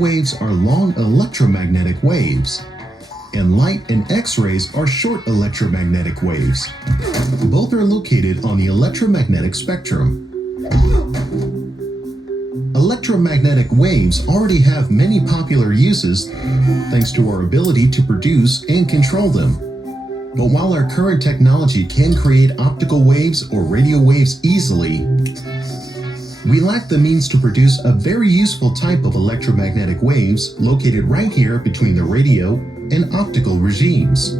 waves are long electromagnetic waves, and light and X-rays are short electromagnetic waves. Both are located on the electromagnetic spectrum. Electromagnetic waves already have many popular uses thanks to our ability to produce and control them. But while our current technology can create optical waves or radio waves easily, we lack the means to produce a very useful type of electromagnetic waves located right here between the radio and optical regimes.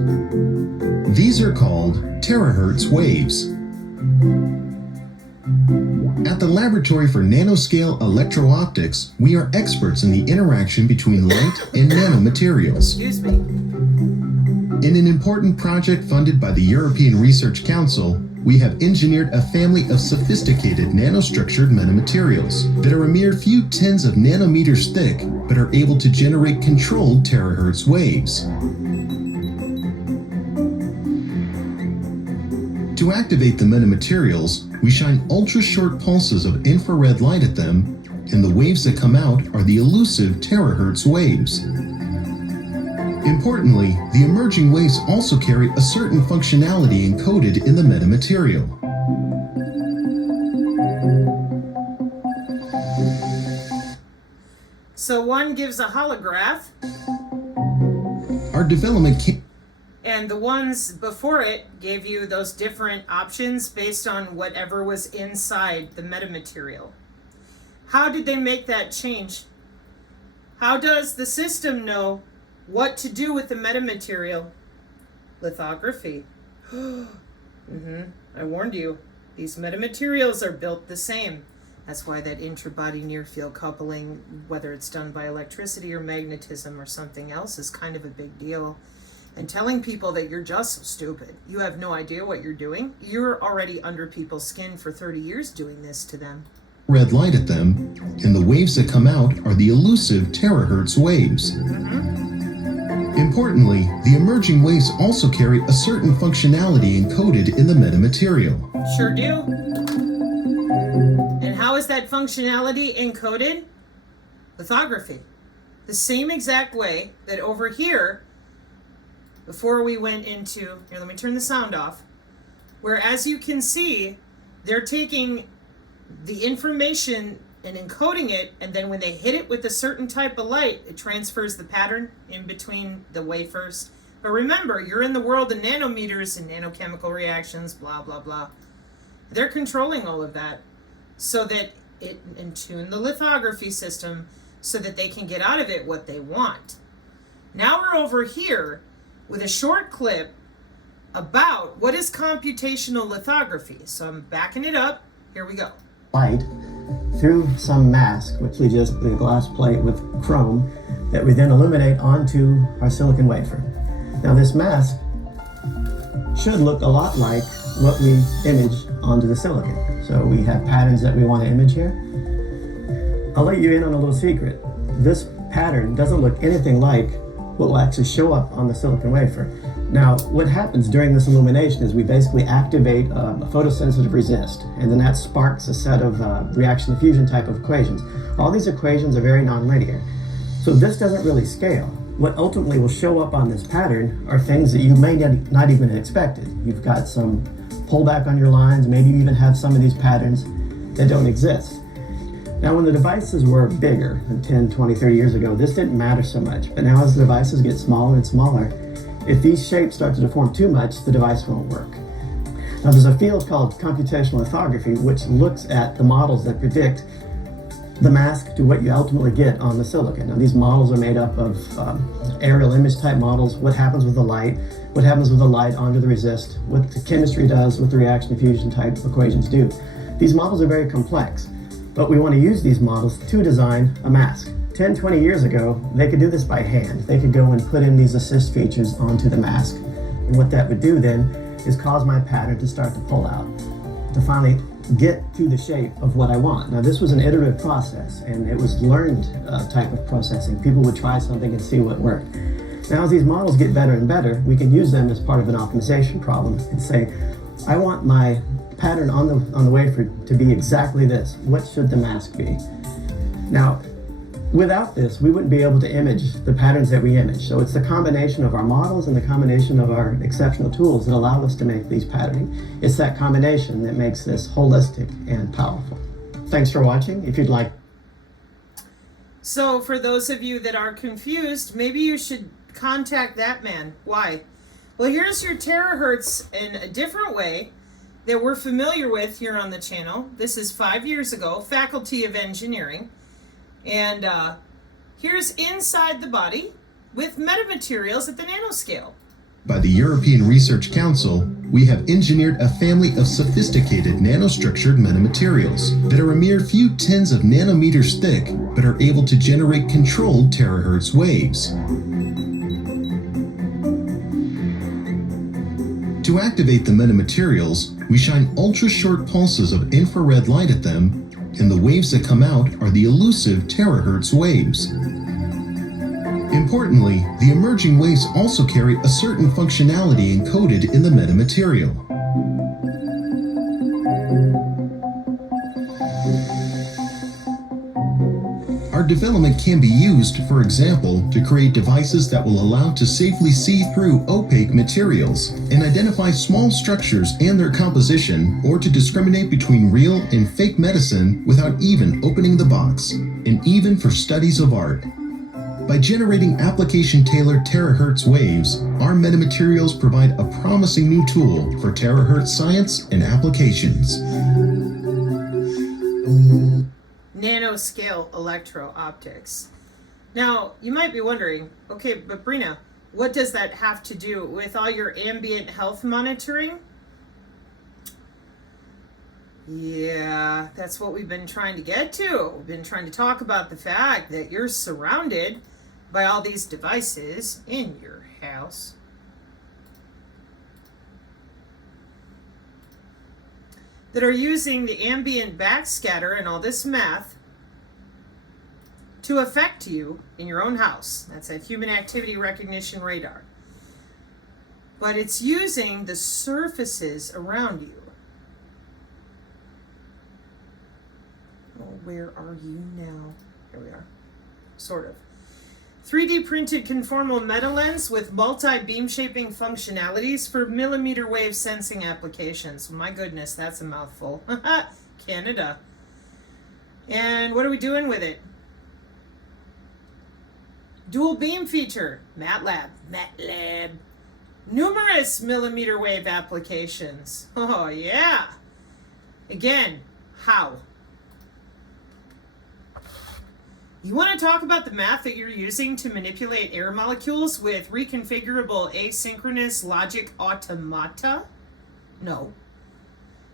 These are called terahertz waves. At the Laboratory for Nanoscale Electro-Optics, we are experts in the interaction between light and nanomaterials. Excuse me. In an important project funded by the European Research Council, we have engineered a family of sophisticated nanostructured metamaterials that are a mere few tens of nanometers thick but are able to generate controlled terahertz waves. To activate the metamaterials, we shine ultra-short pulses of infrared light at them, and the waves that come out are the elusive terahertz waves. Importantly, the emerging waves also carry a certain functionality encoded in the metamaterial. So one gives a holograph, Our development and the ones before it gave you those different options based on whatever was inside the metamaterial. How did they make that change? How does the system know what to do with the metamaterial? Lithography. I warned you. These metamaterials are built the same. That's why that intra-body near-field coupling, whether it's done by electricity or magnetism or something else, is kind of a big deal. And telling people that you're just so stupid, you have no idea what you're doing. You're already under people's skin for 30 years doing this to them. Red light at them, and the waves that come out are the elusive terahertz waves. Importantly, the emerging waves also carry a certain functionality encoded in the metamaterial. Sure do. And how is that functionality encoded? Lithography. The same exact way that over here, before we went into, here, let me turn the sound off, where as you can see, they're taking the information and encoding it, and then when they hit it with a certain type of light, it transfers the pattern in between the wafers. But remember, you're in the world of nanometers and nanochemical reactions, blah, blah, blah. They're controlling all of that so that it, and tune the lithography system so that they can get out of it what they want. Now we're over here with a short clip about what is computational lithography. So I'm backing it up. Here we go. Light through some mask, which we just put a glass plate with chrome that we then illuminate onto our silicon wafer. Now this mask should look a lot like what we image onto the silicon. So we have patterns that we want to image here. I'll let you in on a little secret. This pattern doesn't look anything like what will actually show up on the silicon wafer. Now, what happens during this illumination is we basically activate a photosensitive resist, and then that sparks a set of reaction diffusion type of equations. All these equations are very nonlinear. So this doesn't really scale. What ultimately will show up on this pattern are things that you may not even have expected. You've got some pullback on your lines, maybe you even have some of these patterns that don't exist. Now, when the devices were bigger, 10, 20, 30 years ago, this didn't matter so much. But now as the devices get smaller and smaller, if these shapes start to deform too much, the device won't work. Now, there's a field called computational lithography, which looks at the models that predict the mask to what you ultimately get on the silicon. Now, these models are made up of aerial image type models, what happens with the light, what happens with the light onto the resist, what the chemistry does, what the reaction diffusion type equations do. These models are very complex, but we want to use these models to design a mask. 10, 20 years ago, they could do this by hand. They could go and put in these assist features onto the mask. And what that would do then is cause my pattern to start to pull out, to finally get to the shape of what I want. Now, this was an iterative process, and it was learned type of processing. People would try something and see what worked. Now, as these models get better and better, we can use them as part of an optimization problem and say, I want my pattern on the wafer to be exactly this. What should the mask be? Now, Without this, we wouldn't be able to image the patterns that we image. So it's the combination of our models and the combination of our exceptional tools that allow us to make these patterning. It's that combination that makes this holistic and powerful. Thanks for watching. If you'd like. So for those of you that are confused, maybe you should contact that man. Why? Well, here's your terahertz in a different way that we're familiar with here on the channel. This is 5 years ago, Faculty of Engineering. And here's inside the body with metamaterials at the nanoscale. By the European Research Council, we have engineered a family of sophisticated nanostructured metamaterials that are a mere few tens of nanometers thick, but are able to generate controlled terahertz waves. To activate the metamaterials, we shine ultra-short pulses of infrared light at them, and the waves that come out are the elusive terahertz waves. Importantly, the emerging waves also carry a certain functionality encoded in the metamaterial. Our development can be used, for example, to create devices that will allow to safely see through opaque materials and identify small structures and their composition, or to discriminate between real and fake medicine without even opening the box, and even for studies of art. By generating application-tailored terahertz waves, our metamaterials provide a promising new tool for terahertz science and applications. Nanoscale electro-optics. Now, you might be wondering, okay, but Brina, what does that have to do with all your ambient health monitoring? Yeah, that's what we've been trying to get to. We've been trying to talk about the fact that you're surrounded by all these devices in your house. That are using the ambient backscatter and all this math to affect you in your own house. That's that human activity recognition radar. But it's using the surfaces around you. Oh, where are you now? Here we are. Sort of. 3D printed conformal metalens with multi-beam shaping functionalities for millimeter wave sensing applications. My goodness, that's a mouthful. Canada. And what are we doing with it? Dual beam feature. MATLAB. Numerous millimeter wave applications. Oh, yeah. Again, how? You want to talk about the math that you're using to manipulate air molecules with reconfigurable asynchronous logic automata? No.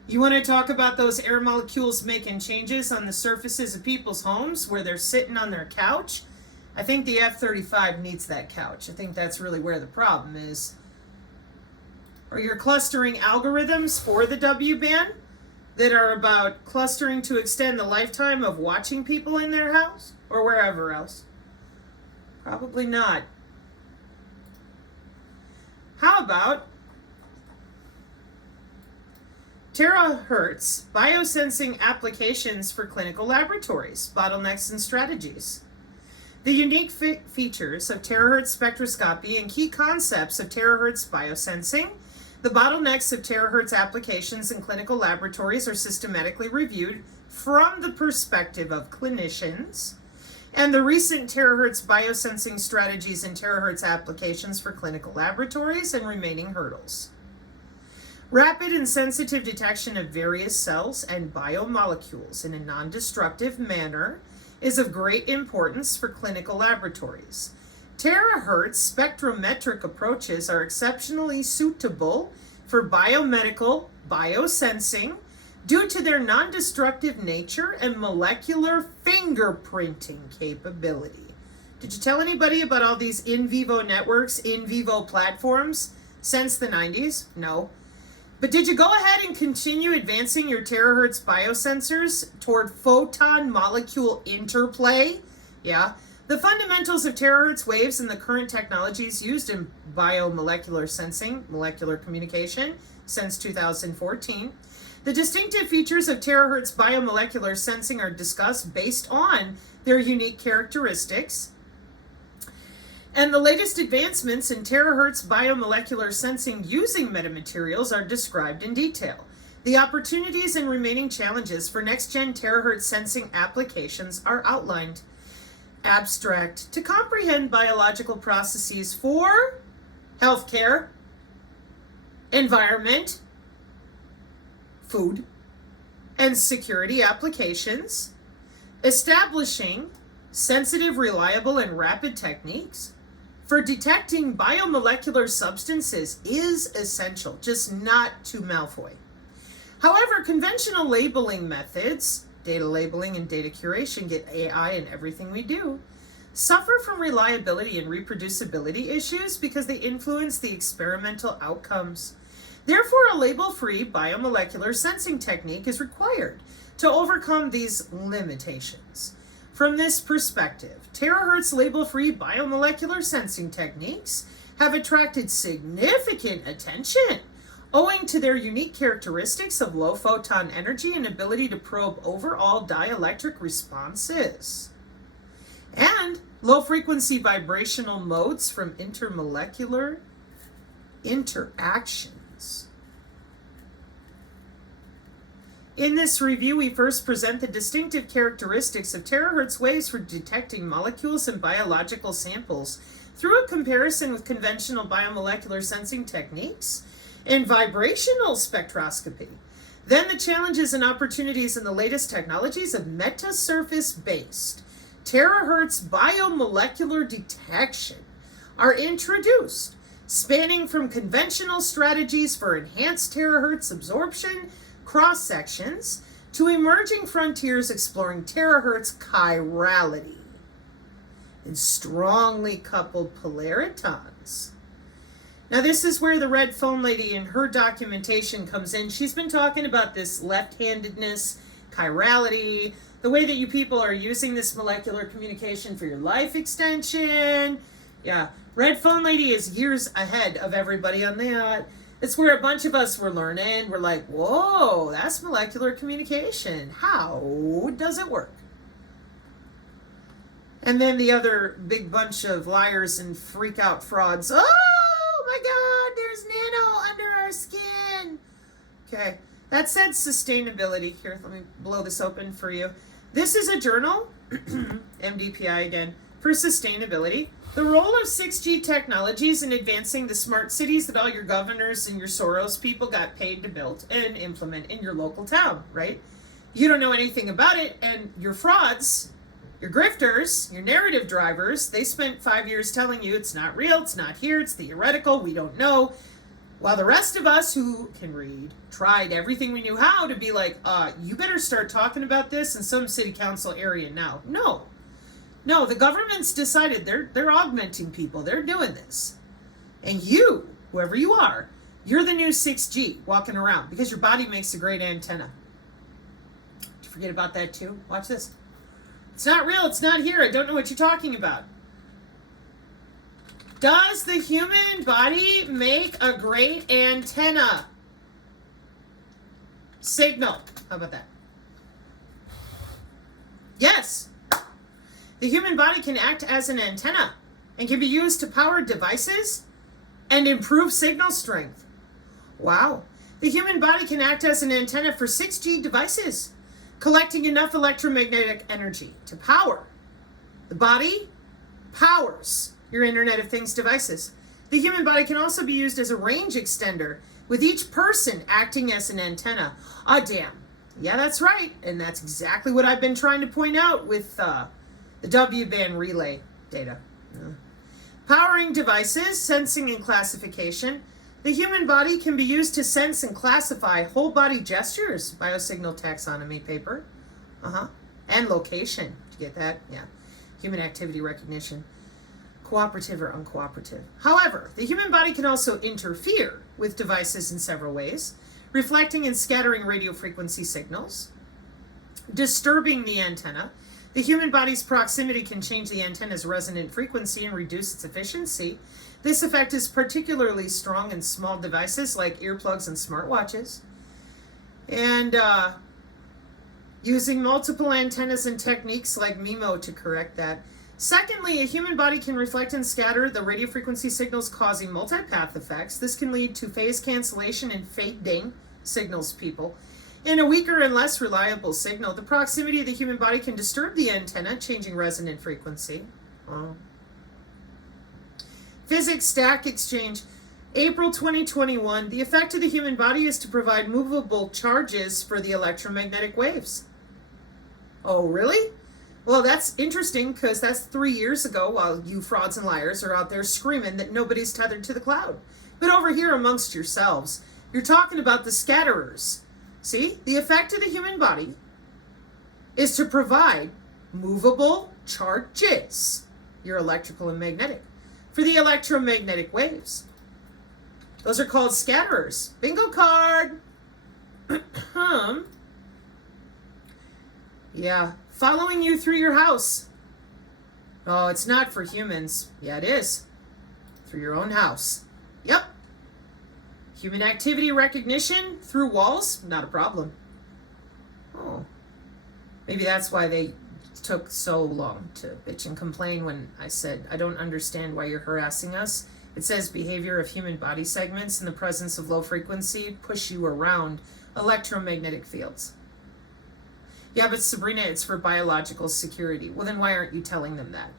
You want to talk about those air molecules making changes on the surfaces of people's homes where they're sitting on their couch? I think the F-35 needs that couch. I think that's really where the problem is. Or you're clustering algorithms for the W-band that are about clustering to extend the lifetime of watching people in their house or wherever else? Probably not. How about terahertz biosensing applications for clinical laboratories, bottlenecks and strategies? The unique features of terahertz spectroscopy and key concepts of terahertz biosensing. The bottlenecks of terahertz applications in clinical laboratories are systematically reviewed from the perspective of clinicians, and the recent terahertz biosensing strategies and terahertz applications for clinical laboratories and remaining hurdles. Rapid and sensitive detection of various cells and biomolecules in a non-destructive manner is of great importance for clinical laboratories. Terahertz spectrometric approaches are exceptionally suitable for biomedical biosensing due to their non-destructive nature and molecular fingerprinting capability. Did you tell anybody about all these in vivo networks, in vivo platforms since the 90s? No. But did you go ahead and continue advancing your terahertz biosensors toward photon molecule interplay? Yeah. The fundamentals of terahertz waves and the current technologies used in biomolecular sensing, molecular communication, since 2014. The distinctive features of terahertz biomolecular sensing are discussed based on their unique characteristics. And the latest advancements in terahertz biomolecular sensing using metamaterials are described in detail. The opportunities and remaining challenges for next-gen terahertz sensing applications are outlined. Abstract: to comprehend biological processes for healthcare, environment, food, and security applications, establishing sensitive, reliable, and rapid techniques for detecting biomolecular substances is essential, just not too Malfoy. However, conventional labeling methods, data labeling and data curation, get AI in everything we do, suffer from reliability and reproducibility issues because they influence the experimental outcomes. Therefore, a label-free biomolecular sensing technique is required to overcome these limitations. From this perspective, terahertz label-free biomolecular sensing techniques have attracted significant attention owing to their unique characteristics of low photon energy and ability to probe overall dielectric responses, and low-frequency vibrational modes from intermolecular interactions. In this review, we first present the distinctive characteristics of terahertz waves for detecting molecules and biological samples through a comparison with conventional biomolecular sensing techniques and vibrational spectroscopy. Then the challenges and opportunities in the latest technologies of metasurface-based terahertz biomolecular detection are introduced, spanning from conventional strategies for enhanced terahertz absorption cross-sections to emerging frontiers exploring terahertz chirality and strongly coupled polaritons. Now, this is where the red phone lady in her documentation comes in. She's been talking about this left-handedness, chirality, the way that you people are using this molecular communication for your life extension. Yeah, red phone lady is years ahead of everybody on that. It's where a bunch of us were learning. We're like, whoa, that's molecular communication. How does it work? And then the other big bunch of liars and freak out frauds. Oh my God, there's nano under our skin. Okay, that said sustainability. Here, let me blow this open for you. This is a journal, MDPI again, for sustainability. The role of 6G technologies in advancing the smart cities that all your governors and your Soros people got paid to build and implement in your local town, right? You don't know anything about it, and your frauds, your grifters, your narrative drivers, they spent 5 years telling you it's not real, it's not here, it's theoretical, we don't know. While the rest of us who can read tried everything we knew how to be like, you better start talking about this in some city council area now. No, the government's decided they're augmenting people. They're doing this. And you, whoever you are, you're the new 6G walking around because your body makes a great antenna. Did you forget about that too? Watch this. It's not real. It's not here. I don't know what you're talking about. Does the human body make a great antenna? Signal. How about that? Yes. The human body can act as an antenna and can be used to power devices and improve signal strength. Wow. The human body can act as an antenna for 6G devices, collecting enough electromagnetic energy to power. The body powers your Internet of Things devices. The human body can also be used as a range extender, with each person acting as an antenna. Damn. Yeah, that's right. And that's exactly what I've been trying to point out with the W-band relay data. Powering devices, sensing and classification. The human body can be used to sense and classify whole body gestures, biosignal taxonomy paper. And location. Did you get that? Yeah. Human activity recognition. Cooperative or uncooperative. However, the human body can also interfere with devices in several ways, reflecting and scattering radio frequency signals, disturbing the antenna. The human body's proximity can change the antenna's resonant frequency and reduce its efficiency. This effect is particularly strong in small devices like earplugs and smartwatches. And using multiple antennas and techniques like MIMO to correct that. Secondly, a human body can reflect and scatter the radio frequency signals, causing multipath effects. This can lead to phase cancellation and fading signals, people. In a weaker and less reliable signal, the proximity of the human body can disturb the antenna, changing resonant frequency. Physics stack exchange. April 2021, the effect of the human body is to provide movable charges for the electromagnetic waves. Oh, really? Well, that's interesting because that's 3 years ago while you frauds and liars are out there screaming that nobody's tethered to the cloud. But over here amongst yourselves, you're talking about the scatterers. See, the effect of the human body is to provide movable charges, your electrical and magnetic, for the electromagnetic waves. Those are called scatterers. Bingo card. Yeah, following you through your house. Oh, it's not for humans. Yeah, it is. Through your own house. Yep. Human activity recognition through walls, not a problem. Oh, maybe that's why they took so long to bitch and complain when I said, I don't understand why you're harassing us. It says behavior of human body segments in the presence of low frequency push you around electromagnetic fields. Yeah, but Sabrina, it's for biological security. Well, then why aren't you telling them that?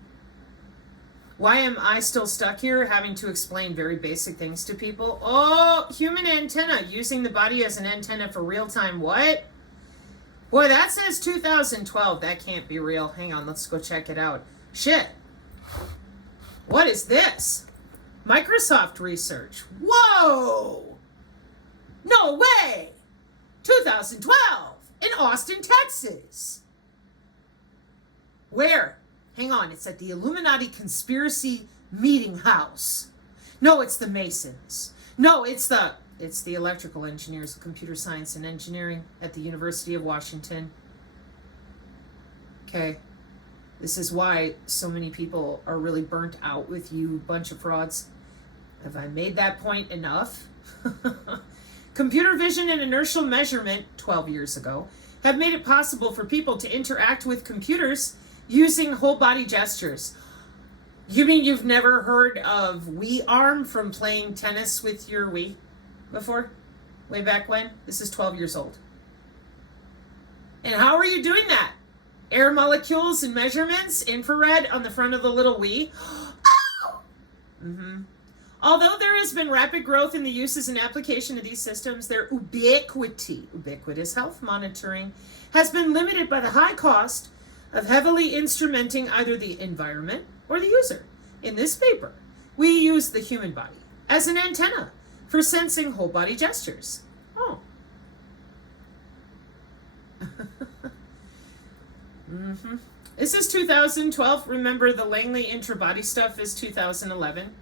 Why am I still stuck here having to explain very basic things to people? Oh, human antenna, using the body as an antenna for real-time what? Boy, that says 2012. That can't be real. Hang on, let's go check it out. Shit. What is this? Microsoft research. Whoa! No way! 2012 in Austin, Texas. Where? Hang on, it's at the Illuminati Conspiracy Meeting House. No, it's the Masons. No, it's the electrical engineers of computer science and engineering at the University of Washington. Okay. This is why so many people are really burnt out with you bunch of frauds. Have I made that point enough? Computer vision and inertial measurement, 12 years ago, have made it possible for people to interact with computers using whole body gestures. You mean you've never heard of Wii Arm from playing tennis with your Wii before? Way back when? This is 12 years old. And how are you doing that? Air molecules and measurements, infrared on the front of the little Wii. Oh! Although there has been rapid growth in the uses and application of these systems, their ubiquitous health monitoring, has been limited by the high cost of heavily instrumenting either the environment or the user. In this paper, we use the human body as an antenna for sensing whole body gestures. Oh. This is 2012. Remember, the Langley intra-body stuff is 2011.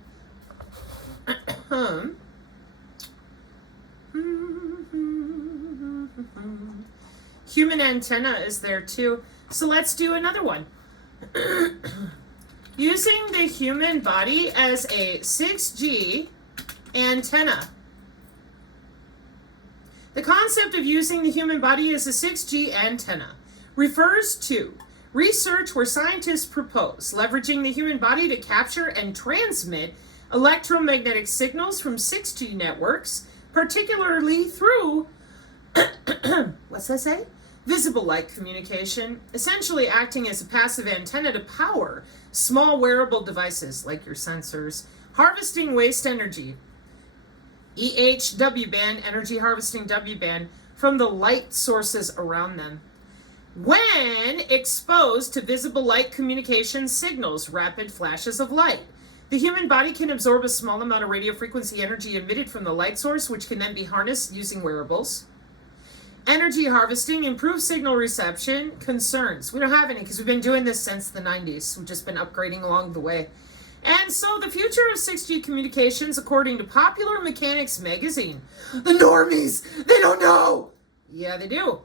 Human antenna is there too. So let's do another one. Using the human body as a 6G antenna. The concept of using the human body as a 6G antenna refers to research where scientists propose leveraging the human body to capture and transmit electromagnetic signals from 6G networks, particularly through, what's that say? Visible light communication, essentially acting as a passive antenna to power small wearable devices like your sensors, harvesting waste energy, EHW band, energy harvesting W band, from the light sources around them. When exposed to visible light communication signals, rapid flashes of light, the human body can absorb a small amount of radio frequency energy emitted from the light source, which can then be harnessed using wearables. Energy harvesting, improved signal reception, concerns. We don't have any because we've been doing this since the 90s. We've just been upgrading along the way. And so the future of 6G communications, according to Popular Mechanics magazine. The normies, they don't know. Yeah, they do.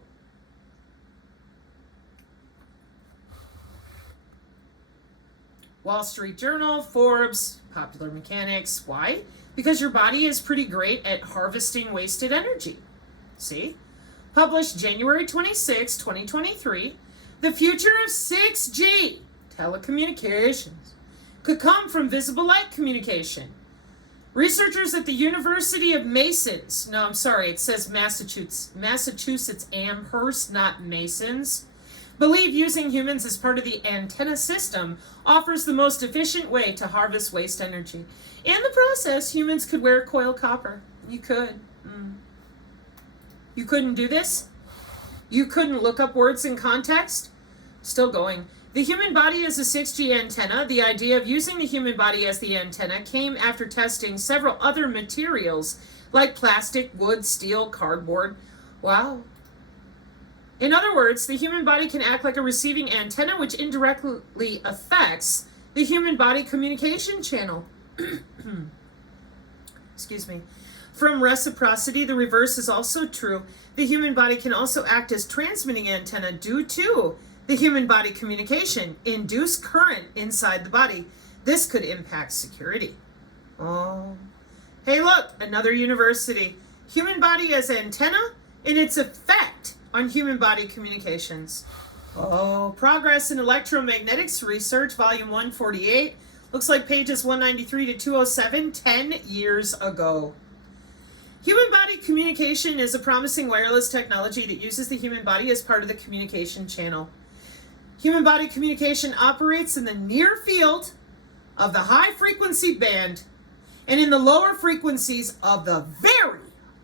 Wall Street Journal, Forbes, Popular Mechanics. Why? Because your body is pretty great at harvesting wasted energy. See? published January 26, 2023, the future of 6G telecommunications could come from visible light communication. Researchers at the University of Masons, no, I'm sorry, it says Massachusetts Amherst, not Masons, believe using humans as part of the antenna system offers the most efficient way to harvest waste energy. In the process, humans could wear coiled copper. You could. You couldn't do this? You couldn't look up words in context? Still going. The human body as a 6G antenna. The idea of using the human body as the antenna came after testing several other materials like plastic, wood, steel, cardboard. Wow. In other words, the human body can act like a receiving antenna, which indirectly affects the human body communication channel. Excuse me. From reciprocity, the reverse is also true. The human body can also act as transmitting antenna due to the human body communication, induce current inside the body. This could impact security. Oh. Hey, look, another university. Human body as antenna and its effect on human body communications. Oh, Progress in Electromagnetics Research, Volume 148. Looks like pages 193 to 207, 10 years ago. Human body communication is a promising wireless technology that uses the human body as part of the communication channel. Human body communication operates in the near field of the high frequency band and in the lower frequencies of the very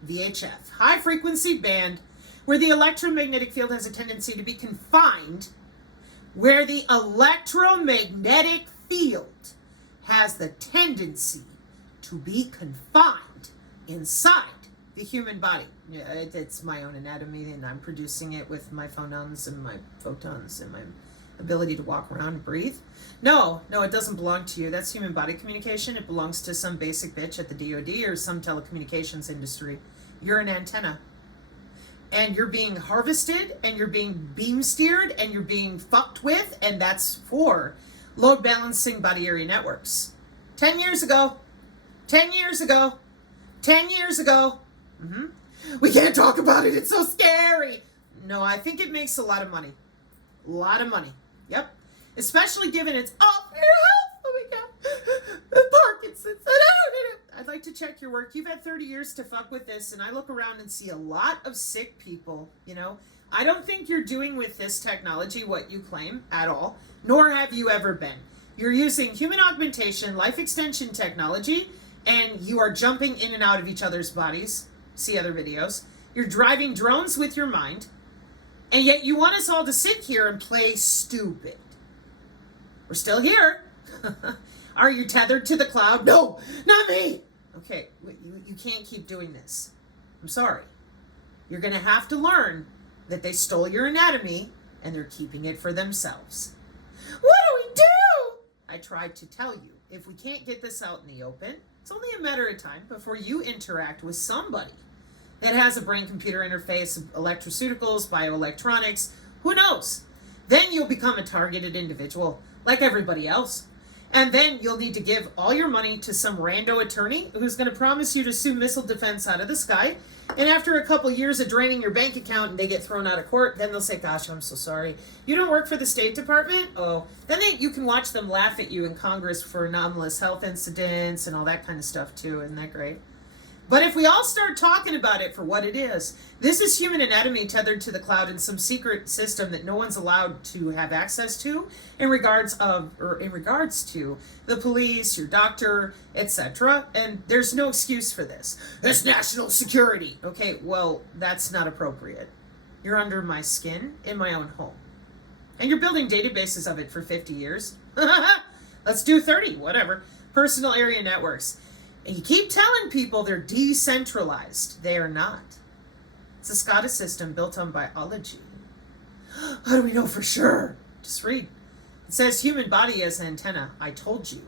VHF, high frequency band, where the electromagnetic field has a tendency to be confined, where the electromagnetic field has the tendency to be confined inside the human body. Yeah, it's my own anatomy, and I'm producing it with my phonons and my photons and my ability to walk around and breathe. No, it doesn't belong to you. That's human body communication. It belongs to some basic bitch at the DoD or some telecommunications industry. You're an antenna. And you're being harvested, and you're being beam steered, and you're being fucked with, and that's for load balancing body area networks. 10 years ago. We can't talk about it. It's so scary. No, I think it makes a lot of money. A lot of money. Yep. Especially given it's all for your health. Oh my God. Parkinson's. I'd like to check your work. You've had 30 years to fuck with this, and I look around and see a lot of sick people, you know. I don't think you're doing with this technology what you claim at all, nor have you ever been. You're using human augmentation, life extension technology, and you are jumping in and out of each other's bodies. See other videos. You're driving drones with your mind, and yet you want us all to sit here and play stupid. We're still here. Are you tethered to the cloud? No, not me. Okay, you can't keep doing this. I'm sorry. You're going to have to learn that they stole your anatomy and they're keeping it for themselves. What do we do? I tried to tell you, if we can't get this out in the open, it's only a matter of time before you interact with somebody that has a brain-computer interface, electroceuticals, bioelectronics, who knows? Then you'll become a targeted individual like everybody else. And then you'll need to give all your money to some rando attorney who's going to promise you to sue missile defense out of the sky. And after a couple years of draining your bank account and they get thrown out of court, then they'll say, gosh, I'm so sorry. You don't work for the State Department? Oh, then you can watch them laugh at you in Congress for anomalous health incidents and all that kind of stuff too. Isn't that great? But if we all start talking about it for what it is, this is human anatomy tethered to the cloud in some secret system that no one's allowed to have access to in regards to the police, your doctor, etc. And there's no excuse for this. There's national security. Okay, well, that's not appropriate. You're under my skin in my own home. And you're building databases of it for 50 years. Let's do 30, whatever. Personal area networks. And you keep telling people they're decentralized. They are not. It's a SCADA system built on biology. How do we know for sure? Just read. It says human body as antenna. I told you.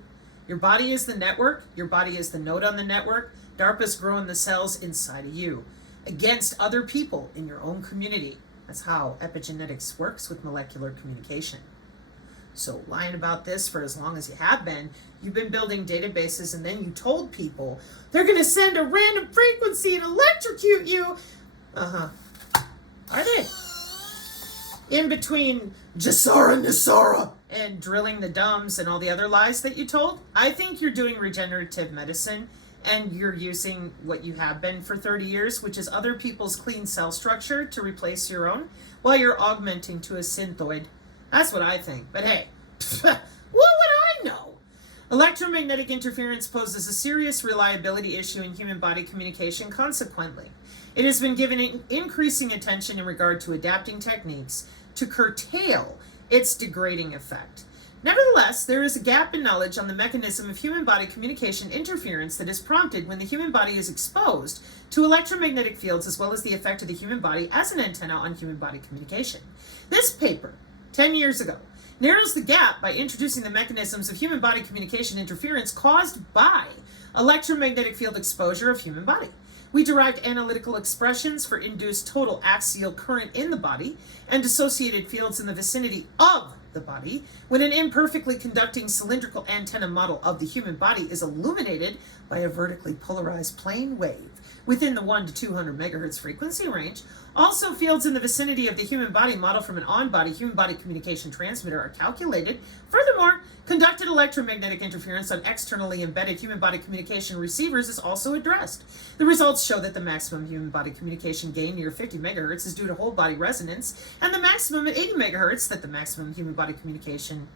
Your body is the network. Your body is the node on the network. DARPA's growing the cells inside of you against other people in your own community. That's how epigenetics works with molecular communication. So lying about this for as long as you have been, you've been building databases and then you told people they're going to send a random frequency and electrocute you. Are they? In between Jasara Nisara and drilling the dumbs and all the other lies that you told, I think you're doing regenerative medicine and you're using what you have been for 30 years, which is other people's clean cell structure to replace your own, while you're augmenting to a synthoid. That's what I think. But hey, what would I know? Electromagnetic interference poses a serious reliability issue in human body communication. Consequently, it has been given increasing attention in regard to adapting techniques to curtail its degrading effect. Nevertheless, there is a gap in knowledge on the mechanism of human body communication interference that is prompted when the human body is exposed to electromagnetic fields, as well as the effect of the human body as an antenna on human body communication. This paper, 10 years ago, narrows the gap by introducing the mechanisms of human body communication interference caused by electromagnetic field exposure of human body. We derived analytical expressions for induced total axial current in the body and associated fields in the vicinity of the body when an imperfectly conducting cylindrical antenna model of the human body is illuminated by a vertically polarized plane wave within the 1 to 200 megahertz frequency range. Also, fields in the vicinity of the human body model from an on-body human body communication transmitter are calculated. Furthermore, conducted electromagnetic interference on externally embedded human body communication receivers is also addressed. The results show that the maximum human body communication gain near 50 megahertz is due to whole body resonance, and the maximum at 80 megahertz that the maximum human body communication,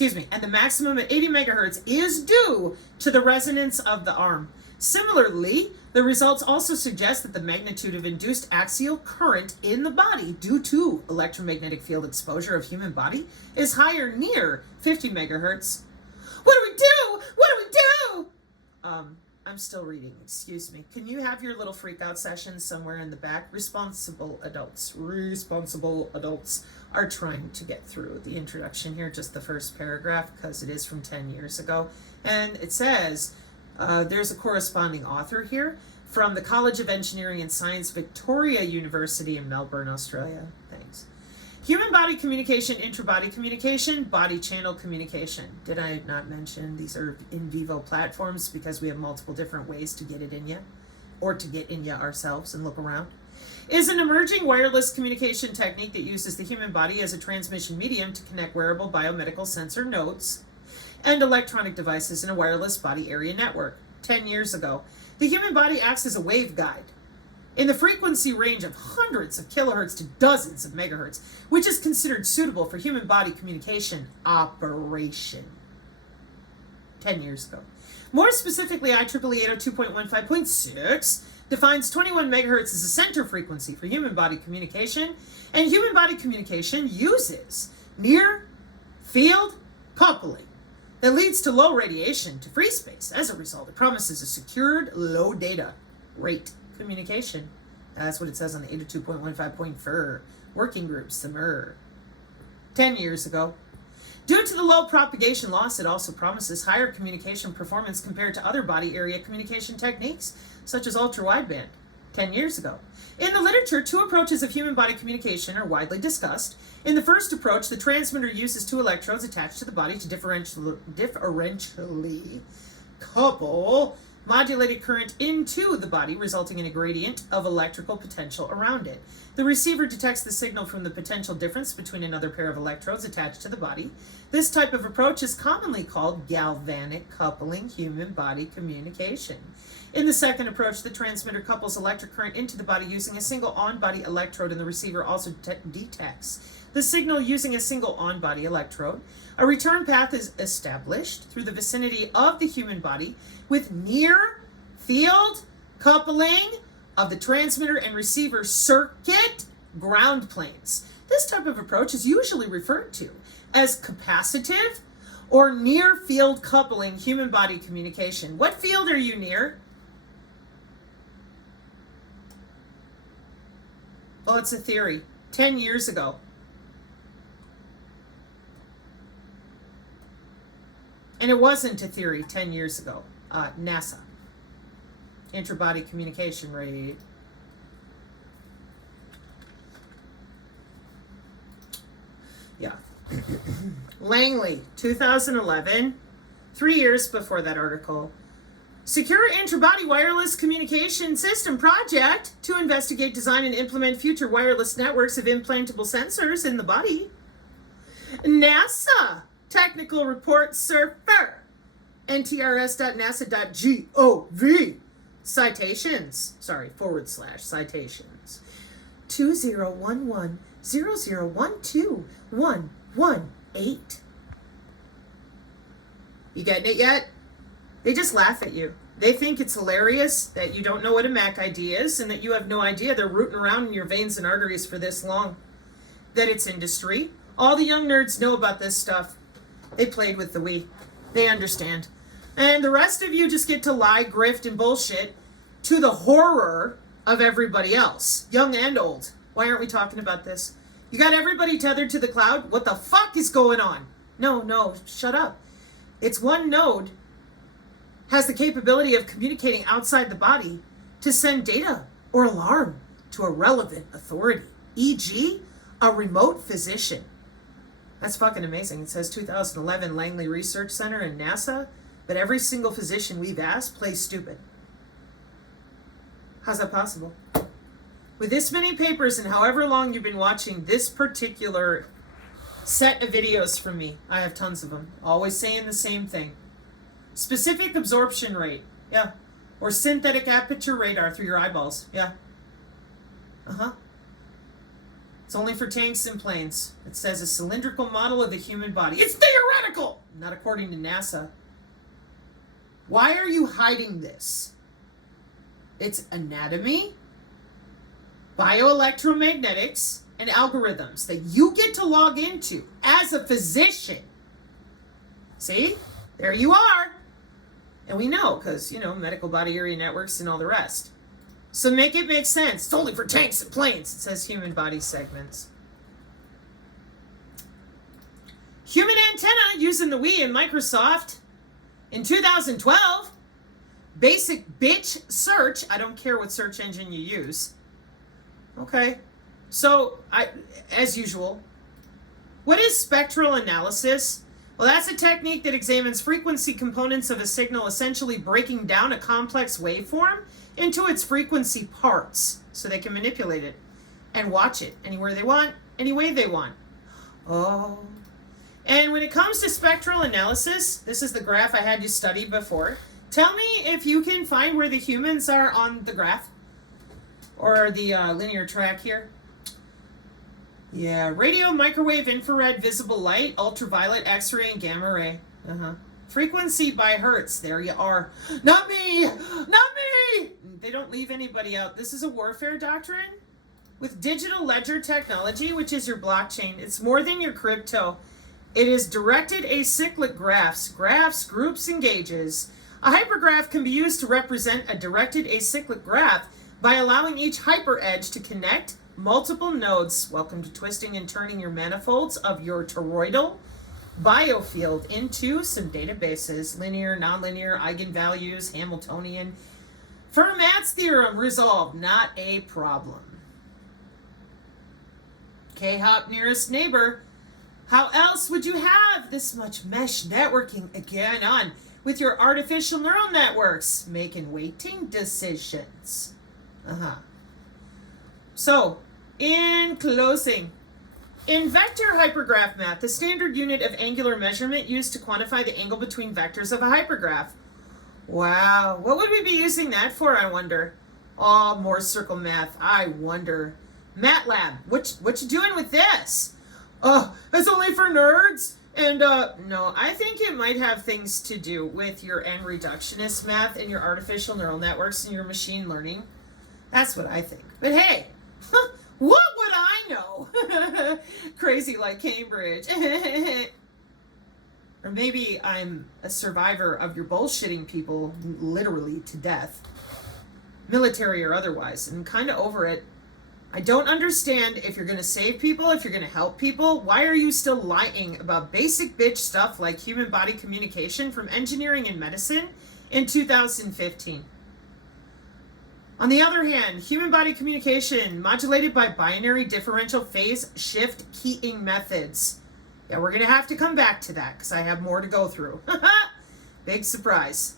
and the maximum at 80 megahertz is due to the resonance of the arm. Similarly, the results also suggest that the magnitude of induced axial current in the body due to electromagnetic field exposure of human body is higher near 50 megahertz. What do we do? What do we do? I'm still reading, excuse me. Can you have your little freak out session somewhere in the back? Responsible adults are trying to get through the introduction here, just the first paragraph, because it is from 10 years ago. And it says, there's a corresponding author here from the College of Engineering and Science, Victoria University in Melbourne, Australia. Thanks. Human body communication, intra-body communication, body channel communication. Did I not mention these are in vivo platforms because we have multiple different ways to get it in you, or to get in you ourselves and look around? Is an emerging wireless communication technique that uses the human body as a transmission medium to connect wearable biomedical sensor nodes and electronic devices in a wireless body area network. 10 years ago, the human body acts as a waveguide in the frequency range of hundreds of kilohertz to dozens of megahertz, which is considered suitable for human body communication operation. 10 years ago. More specifically, IEEE 802.15.6 defines 21 megahertz as a center frequency for human body communication, and human body communication uses near field coupling that leads to low radiation to free space. As a result, it promises a secured low data rate communication. That's what it says on the 802.15.4 working groups, the MER. 10 years ago. Due to the low propagation loss, it also promises higher communication performance compared to other body area communication techniques, such as ultra-wideband. 10 years ago. In the literature, two approaches of human body communication are widely discussed. In the first approach, the transmitter uses two electrodes attached to the body to differentially couple modulated current into the body, resulting in a gradient of electrical potential around it. The receiver detects the signal from the potential difference between another pair of electrodes attached to the body. This type of approach is commonly called galvanic coupling human body communication. In the second approach, the transmitter couples electric current into the body using a single on-body electrode, and the receiver also detects the signal using a single on-body electrode. A return path is established through the vicinity of the human body with near field coupling of the transmitter and receiver circuit ground planes. This type of approach is usually referred to as capacitive or near field coupling human body communication. What field are you near? Well, it's a theory. 10 years ago. And it wasn't a theory 10 years ago. NASA. Intra-body communication rate. Yeah. Langley, 2011, 3 years before that article. Secure Intra-Body Wireless Communication System Project to investigate, design, and implement future wireless networks of implantable sensors in the body. NASA Technical Report Surfer, ntrs.nasa.gov, citations, /citations, 201100121118. You getting it yet? They just laugh at you. They think it's hilarious that you don't know what a Mac ID is and that you have no idea they're rooting around in your veins and arteries for this long. That it's industry. All the young nerds know about this stuff. They played with the Wii. They understand. And the rest of you just get to lie, grift, and bullshit to the horror of everybody else, young and old. Why aren't we talking about this? You got everybody tethered to the cloud? What the fuck is going on? No, shut up. It's one node has the capability of communicating outside the body to send data or alarm to a relevant authority, e.g., a remote physician. That's fucking amazing. It says 2011 Langley Research Center and NASA, but every single physician we've asked plays stupid. How's that possible? With this many papers and however long you've been watching this particular set of videos from me, I have tons of them, always saying the same thing. Specific absorption rate, yeah. Or synthetic aperture radar through your eyeballs, yeah. It's only for tanks and planes. It says a cylindrical model of the human body. It's theoretical! Not according to NASA. Why are you hiding this? It's anatomy, bioelectromagnetics, and algorithms that you get to log into as a physician. See? There you are. And we know, because, medical body area networks and all the rest. So make it make sense. It's only for tanks and planes. It says human body segments. Human antenna using the Wii and Microsoft in 2012. Basic bitch search. I don't care what search engine you use. Okay. So, as usual, what is spectral analysis? Well, that's a technique that examines frequency components of a signal, essentially breaking down a complex waveform into its frequency parts so they can manipulate it and watch it anywhere they want, any way they want. Oh. And when it comes to spectral analysis, this is the graph I had you study before. Tell me if you can find where the humans are on the graph or the linear track here. Yeah, radio, microwave, infrared, visible light, ultraviolet, X-ray, and gamma ray. Frequency by hertz. There you are. Not me! Not me! They don't leave anybody out. This is a warfare doctrine with digital ledger technology, which is your blockchain. It's more than your crypto. It is directed acyclic graphs. Graphs, groups, and gauges. A hypergraph can be used to represent a directed acyclic graph by allowing each hyperedge to connect multiple nodes. Welcome to twisting and turning your manifolds of your toroidal biofield into some databases. Linear, nonlinear, eigenvalues, Hamiltonian. Fermat's theorem resolved. Not a problem. K-hop nearest neighbor. How else would you have this much mesh networking again on with your artificial neural networks making weighting decisions? So, in closing, in vector hypergraph math, the standard unit of angular measurement used to quantify the angle between vectors of a hypergraph. Wow, what would we be using that for, I wonder? Oh, more circle math, I wonder. MATLAB, what you doing with this? Oh, it's only for nerds? And, no, I think it might have things to do with your N reductionist math and your artificial neural networks and your machine learning. That's what I think. But hey, what would I know? Crazy like Cambridge. Or maybe I'm a survivor of your bullshitting people literally to death. Military or otherwise. And I'm kind of over it. I don't understand if you're going to save people, if you're going to help people, why are you still lying about basic bitch stuff like human body communication from engineering and medicine in 2015? On the other hand, human body communication modulated by binary differential phase shift keying methods. Yeah, we're going to have to come back to that because I have more to go through. Big surprise.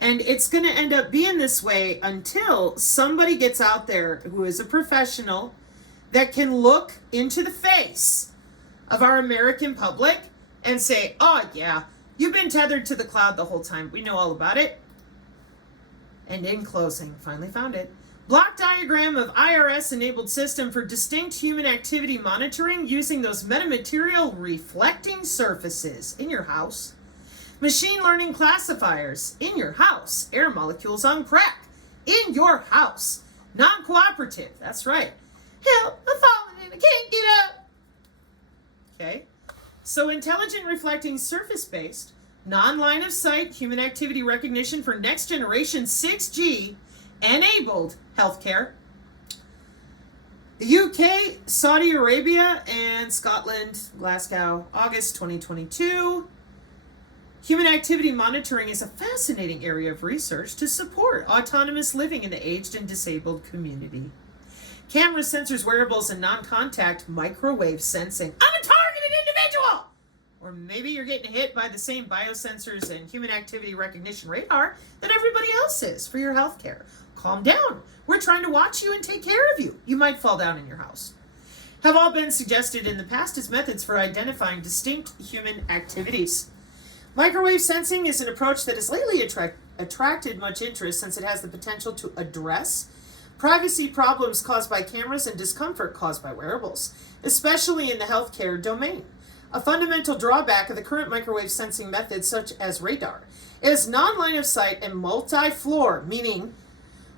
And it's going to end up being this way until somebody gets out there who is a professional that can look into the face of our American public and say, oh yeah, you've been tethered to the cloud the whole time. We know all about it. And in closing, finally found it. Block diagram of IRS-enabled system for distinct human activity monitoring using those metamaterial reflecting surfaces in your house. Machine learning classifiers in your house. Air molecules on crack in your house. Non-cooperative, that's right. Help, I'm falling in, I can't get up. Okay, so intelligent reflecting surface-based, non-line of sight human activity recognition for next generation 6G enabled healthcare. The UK, Saudi Arabia, and Scotland, Glasgow, August 2022. Human activity monitoring is a fascinating area of research to support autonomous living in the aged and disabled community. Camera sensors, wearables, and non-contact microwave sensing. I'm a targeted individual! Or maybe you're getting hit by the same biosensors and human activity recognition radar that everybody else is for your health care. Calm down. We're trying to watch you and take care of you. You might fall down in your house. Have all been suggested in the past as methods for identifying distinct human activities. Microwave sensing is an approach that has lately attracted much interest since it has the potential to address privacy problems caused by cameras and discomfort caused by wearables, especially in the healthcare domain. A fundamental drawback of the current microwave sensing methods, such as radar, is non-line of sight and multi-floor, meaning,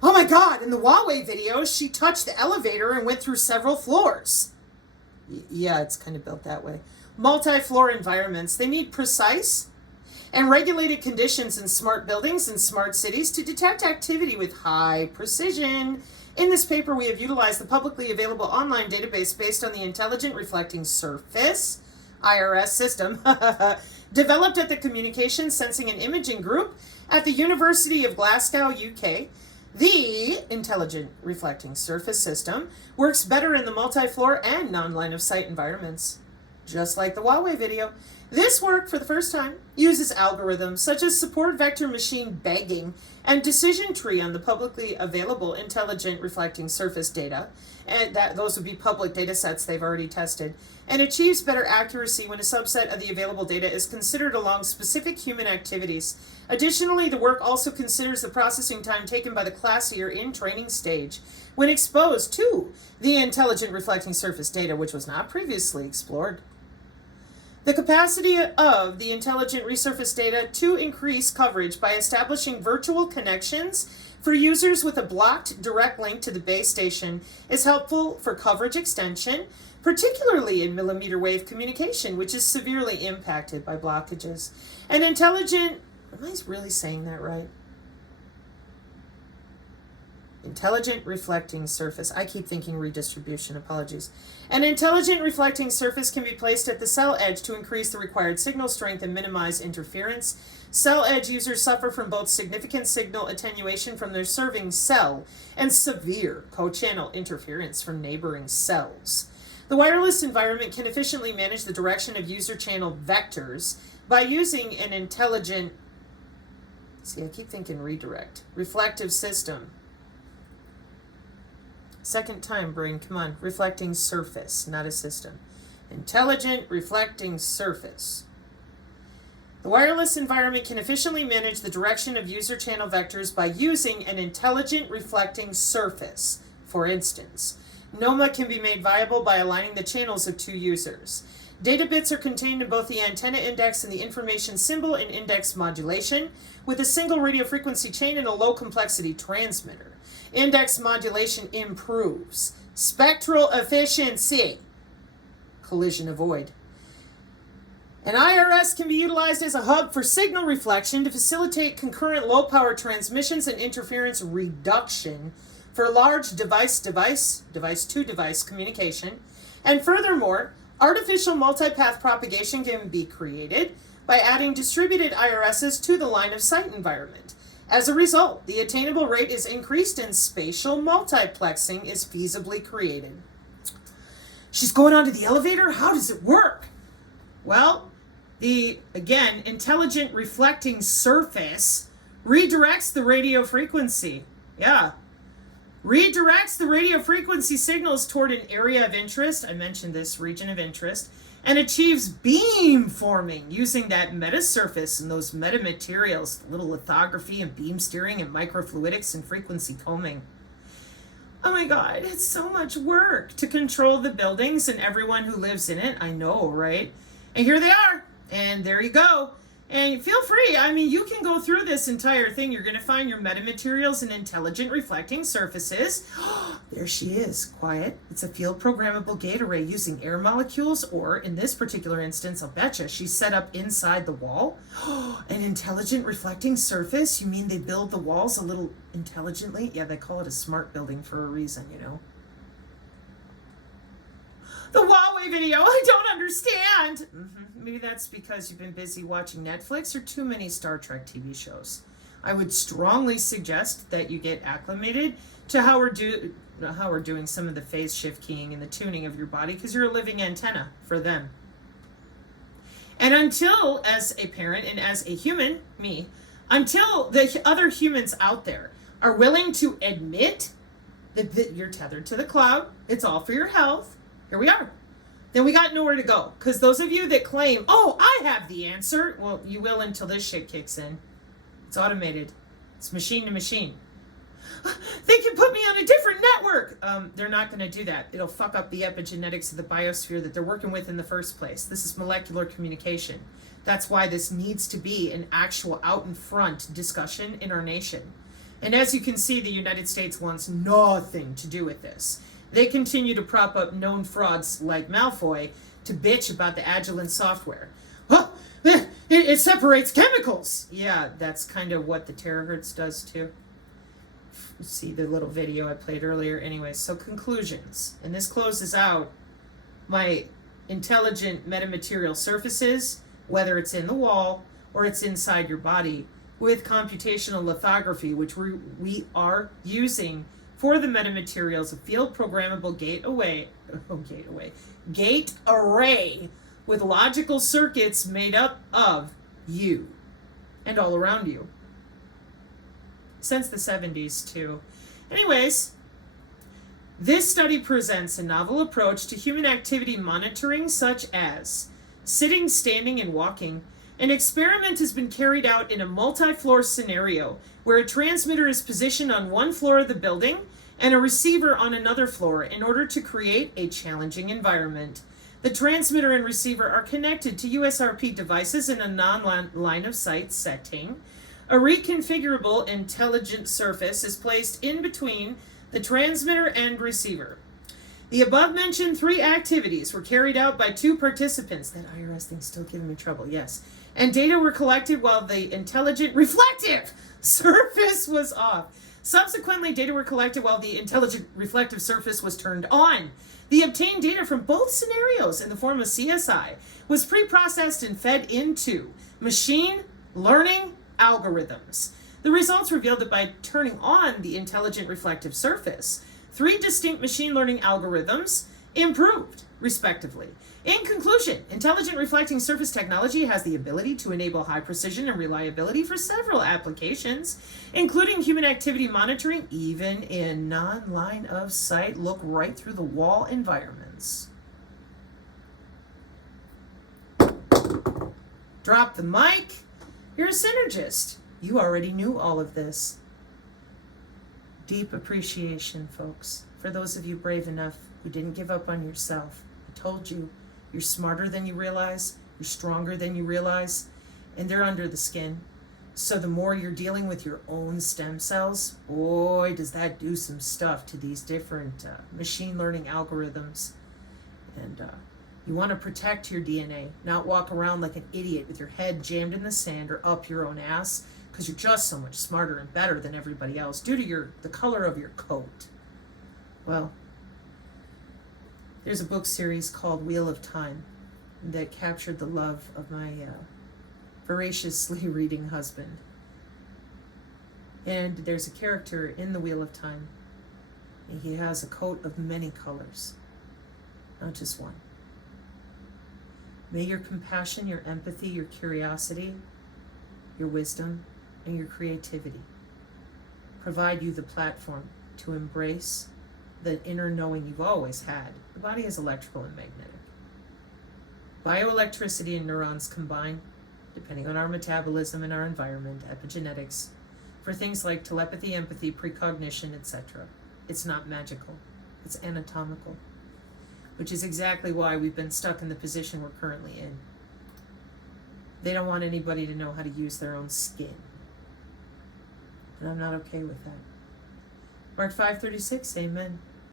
oh my God, in the Huawei video, she touched the elevator and went through several floors. Yeah, it's kind of built that way. Multi-floor environments, they need precise and regulated conditions in smart buildings and smart cities to detect activity with high precision. In this paper, we have utilized the publicly available online database based on the Intelligent Reflecting Surface, IRS system, developed at the Communications, Sensing and Imaging Group at the University of Glasgow, UK. The Intelligent Reflecting Surface system works better in the multi-floor and non-line of sight environments. Just like the Huawei video, this work, for the first time, uses algorithms such as support vector machine bagging and decision tree on the publicly available Intelligent Reflecting Surface data, and those would be public data sets they've already tested, and achieves better accuracy when a subset of the available data is considered along specific human activities. Additionally, the work also considers the processing time taken by the classier in training stage when exposed to the Intelligent Reflecting Surface data, which was not previously explored. The capacity of the intelligent resurface data to increase coverage by establishing virtual connections for users with a blocked direct link to the base station is helpful for coverage extension, particularly in millimeter wave communication, which is severely impacted by blockages. An intelligent, am I really saying that right? Intelligent reflecting surface. I keep thinking redistribution, apologies. An intelligent reflecting surface can be placed at the cell edge to increase the required signal strength and minimize interference. Cell edge users suffer from both significant signal attenuation from their serving cell and severe co-channel interference from neighboring cells. The wireless environment can efficiently manage the direction of user channel vectors by using an intelligent, see, I keep thinking redirect, reflective system. Second time, brain, come on. Reflecting surface, not a system. Intelligent reflecting surface. The wireless environment can efficiently manage the direction of user channel vectors by using an intelligent reflecting surface. For instance, NOMA can be made viable by aligning the channels of two users. Data bits are contained in both the antenna index and the information symbol in index modulation, with a single radio frequency chain and a low complexity transmitter. Index modulation improves spectral efficiency. Collision avoid. An IRS can be utilized as a hub for signal reflection to facilitate concurrent low-power transmissions and interference reduction for large device-to-device communication. And furthermore, artificial multipath propagation can be created by adding distributed IRSs to the line of sight environment. As a result, the attainable rate is increased and spatial multiplexing is feasibly created. She's going onto the elevator? How does it work? Well, the, again, intelligent reflecting surface redirects the radio frequency. Yeah. Redirects the radio frequency signals toward an area of interest. I mentioned this region of interest. And achieves beam forming using that metasurface and those metamaterials, little lithography and beam steering and microfluidics and frequency combing. Oh my God, it's so much work to control the buildings and everyone who lives in it. I know, right? And here they are. And there you go. And feel free. I mean, you can go through this entire thing. You're going to find your metamaterials and intelligent reflecting surfaces. There she is, quiet. It's a field programmable gate array using air molecules, or in this particular instance, I'll betcha she's set up inside the wall. An intelligent reflecting surface? You mean they build the walls a little intelligently? Yeah, they call it a smart building for a reason, you know. The Huawei video, I don't understand. Maybe that's because you've been busy watching Netflix or too many Star Trek TV shows. I would strongly suggest that you get acclimated to how we're doing some of the phase shift keying and the tuning of your body, because you're a living antenna for them. And until, as a parent and as a human, me, until the other humans out there are willing to admit that you're tethered to the cloud, it's all for your health, here we are. Then we got nowhere to go. Because those of you that claim, oh, I have the answer, well, you will until this shit kicks in. It's automated. It's machine to machine. They can put me on a different network. They're not going to do that. It'll fuck up the epigenetics of the biosphere that they're working with in the first place. This is molecular communication. That's why this needs to be an actual out in front discussion in our nation. And as you can see, the United States wants nothing to do with this. They continue to prop up known frauds like Malfoy to bitch about the Agilent software. Oh, it separates chemicals. Yeah, that's kind of what the terahertz does too. See the little video I played earlier. Anyway, so conclusions. And this closes out my intelligent metamaterial surfaces, whether it's in the wall or it's inside your body, with computational lithography, which we are using for the metamaterials, a field programmable gate array with logical circuits made up of you and all around you. Since the 70s too. Anyways, this study presents a novel approach to human activity monitoring, such as sitting, standing, and walking. An experiment has been carried out in a multi-floor scenario where a transmitter is positioned on one floor of the building and a receiver on another floor in order to create a challenging environment. The transmitter and receiver are connected to USRP devices in a non-line of sight setting. A reconfigurable intelligent surface is placed in between the transmitter and receiver. The above-mentioned 3 activities were carried out by 2 participants. That IRS thing's still giving me trouble, yes. And data were collected while the intelligent reflective surface was off. Subsequently, data were collected while the intelligent reflective surface was turned on. The obtained data from both scenarios in the form of CSI was pre-processed and fed into machine learning algorithms. The results revealed that by turning on the intelligent reflective surface, 3 distinct machine learning algorithms improved, respectively. In conclusion, intelligent reflecting surface technology has the ability to enable high precision and reliability for several applications, including human activity monitoring, even in non-line of sight, look right through the wall environments. Drop the mic. You're a synergist. You already knew all of this. Deep appreciation, folks, for those of you brave enough who didn't give up on yourself. I told you, you're smarter than you realize, you're stronger than you realize, and they're under the skin. So the more you're dealing with your own stem cells, boy, does that do some stuff to these different machine learning algorithms. And you want to protect your DNA, not walk around like an idiot with your head jammed in the sand or up your own ass, because you're just so much smarter and better than everybody else due to the color of your coat. Well, there's a book series called Wheel of Time that captured the love of my voraciously reading husband. And there's a character in the Wheel of Time, and he has a coat of many colors, not just one. May your compassion, your empathy, your curiosity, your wisdom, and your creativity. Provide you the platform to embrace the inner knowing you've always had. The body is electrical and magnetic. Bioelectricity and neurons combine, depending on our metabolism and our environment, epigenetics, for things like telepathy, empathy, precognition, etc. It's not magical. It's anatomical, which is exactly why we've been stuck in the position we're currently in. They don't want anybody to know how to use their own skin. And I'm not okay with that. Mark 5:36, amen.